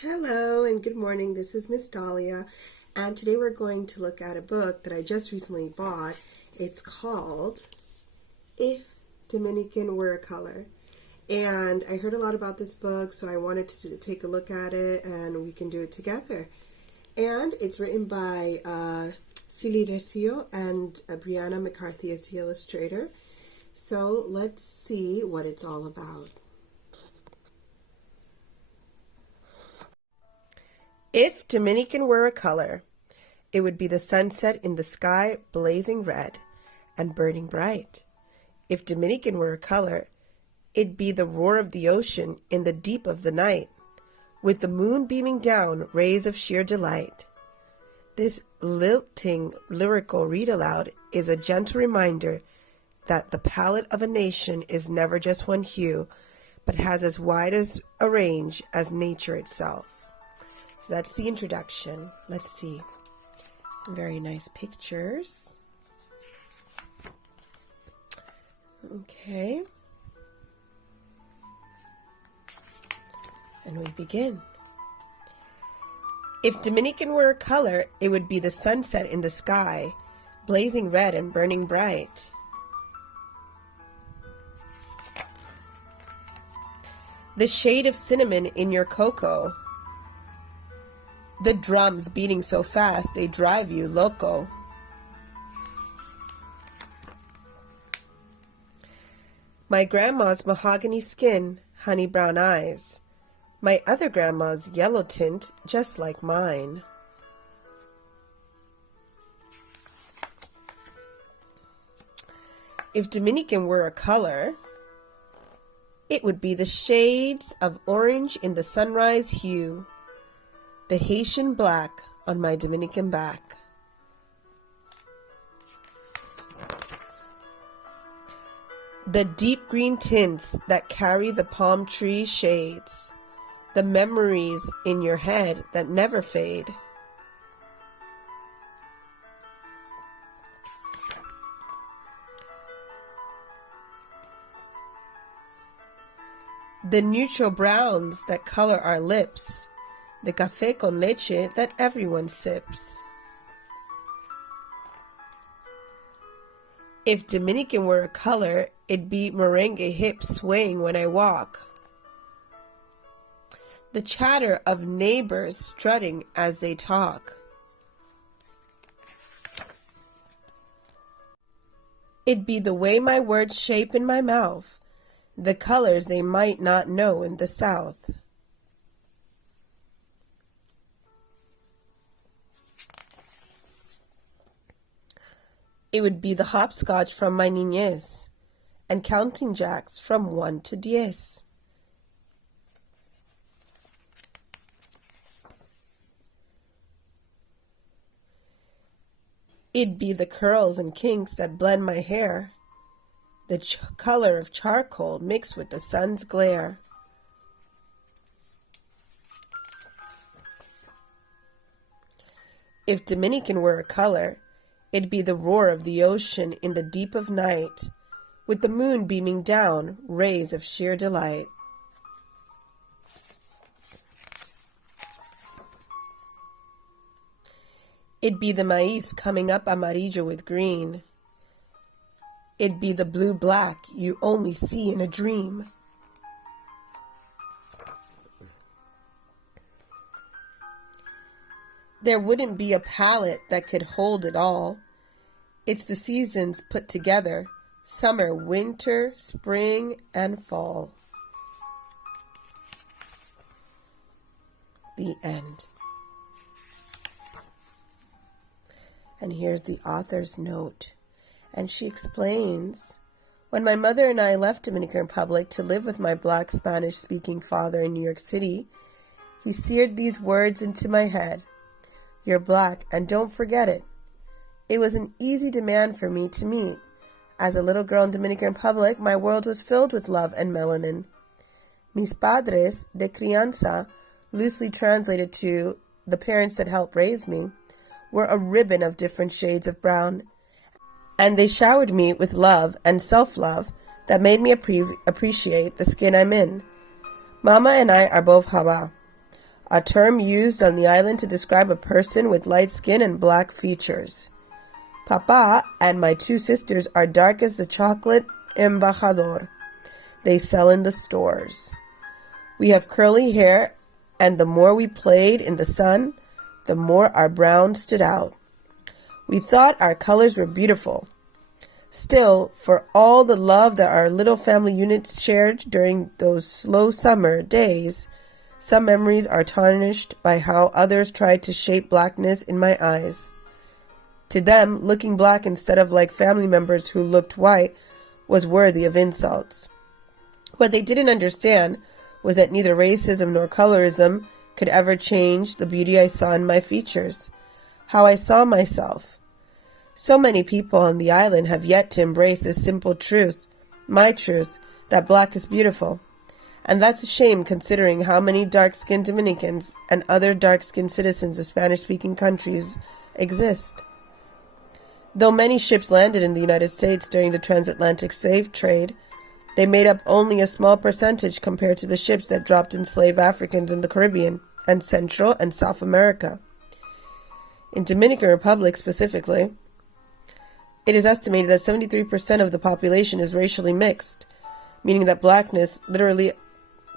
Hello and good morning. This is Ms.Dahlia, and today we're going to look at a book that I just recently bought. It's called If Dominican Were a Color. And I heard a lot about this book, so I wanted to take a look at it and we can do it together. And it's written by Sili Recio and Brianna McCarthy as the illustrator. So let's see what it's all about. If Dominican were a color, it would be the sunset in the sky blazing red and burning bright. If Dominican were a color, it'd be the roar of the ocean in the deep of the night, with the moon beaming down rays of sheer delight. This lilting lyrical read aloud is a gentle reminder that the palette of a nation is never just one hue, but has as wide as a range as nature itself. So that's the introduction. Let's see. Very nice pictures. Okay. And we begin. If Dominican were a color, it would be the sunset in the sky, blazing red and burning bright. The shade of cinnamon in your cocoa. The drums beating so fast they drive you loco. My grandma's mahogany skin, honey brown eyes. My other grandma's yellow tint, just like mine. If Dominican were a color, it would be the shades of orange in the sunrise hue. The Haitian black on my Dominican back. The deep green tints that carry the palm tree shades. The memories in your head that never fade. The neutral browns that color our lips. The café con leche that everyone sips. If Dominican were a color, it'd be merengue hips swaying when I walk. The chatter of neighbors strutting as they talk. It'd be the way my words shape in my mouth, the colors they might not know in the South. It would be the hopscotch from my niñez, and counting jacks from 1 to 10. It'd be the curls and kinks that blend my hair, the color of charcoal mixed with the sun's glare. If Dominican were a color, it'd be the roar of the ocean in the deep of night, with the moon beaming down rays of sheer delight. It'd be the maíz coming up amarillo with green. It'd be the blue-black you only see in a dream. There wouldn't be a palette that could hold it all. It's the seasons put together, summer, winter, spring, and fall. The end. And here's the author's note. And she explains, when my mother and I left Dominican Republic to live with my Black Spanish-speaking father in New York City, he seared these words into my head. You're Black, and don't forget it. It was an easy demand for me to meet. As a little girl in Dominican Republic, my world was filled with love and melanin. Mis padres de crianza, loosely translated to the parents that helped raise me, were a ribbon of different shades of brown, and they showered me with love and self-love that made me appreciate the skin I'm in. Mama and I are both Haba. a term used on the island to describe a person with light skin and black features. Papa and my two sisters are dark as the chocolate embajador they sell in the stores. We have curly hair, and the more we played in the sun, the more our brown stood out. We thought our colors were beautiful. Still, for all the love that our little family unit shared during those slow summer days, some memories are tarnished by how others tried to shape blackness in my eyes. To them, looking black instead of like family members who looked white was worthy of insults. What they didn't understand was that neither racism nor colorism could ever change the beauty I saw in my features, how I saw myself. So many people on the island have yet to embrace this simple truth, my truth, that black is beautiful. And that's a shame considering how many dark-skinned Dominicans and other dark-skinned citizens of Spanish-speaking countries exist. Though many ships landed in the United States during the transatlantic slave trade, they made up only a small percentage compared to the ships that dropped enslaved Africans in the Caribbean and Central and South America. In Dominican Republic specifically, it is estimated that 73% of the population is racially mixed, meaning that blackness literally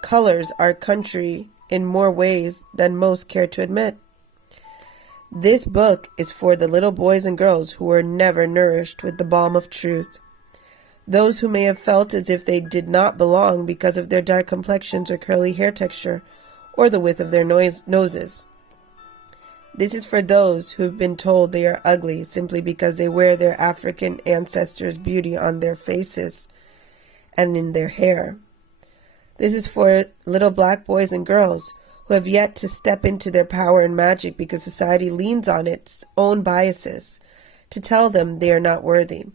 colors our country in more ways than most care to admit. This book is for the little boys and girls who were never nourished with the balm of truth. Those who may have felt as if they did not belong because of their dark complexions or curly hair texture or the width of their noses. This is for those who have been told they are ugly simply because they wear their African ancestors' beauty on their faces and in their hair. This is for little black boys and girls who have yet to step into their power and magic because society leans on its own biases to tell them they are not worthy.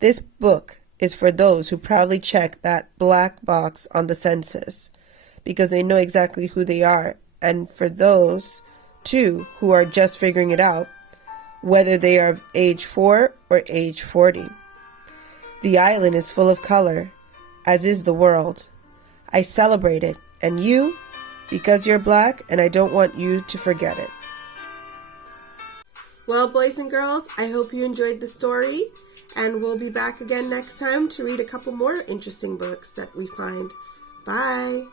This book is for those who proudly check that black box on the census because they know exactly who they are, and for those, too, who are just figuring it out, whether they are of age 4 or age 40. The island is full of color, as is the world. I celebrate it, and you, because you're black, and I don't want you to forget it. Well, boys and girls, I hope you enjoyed the story, and we'll be back again next time to read a couple more interesting books that we find. Bye!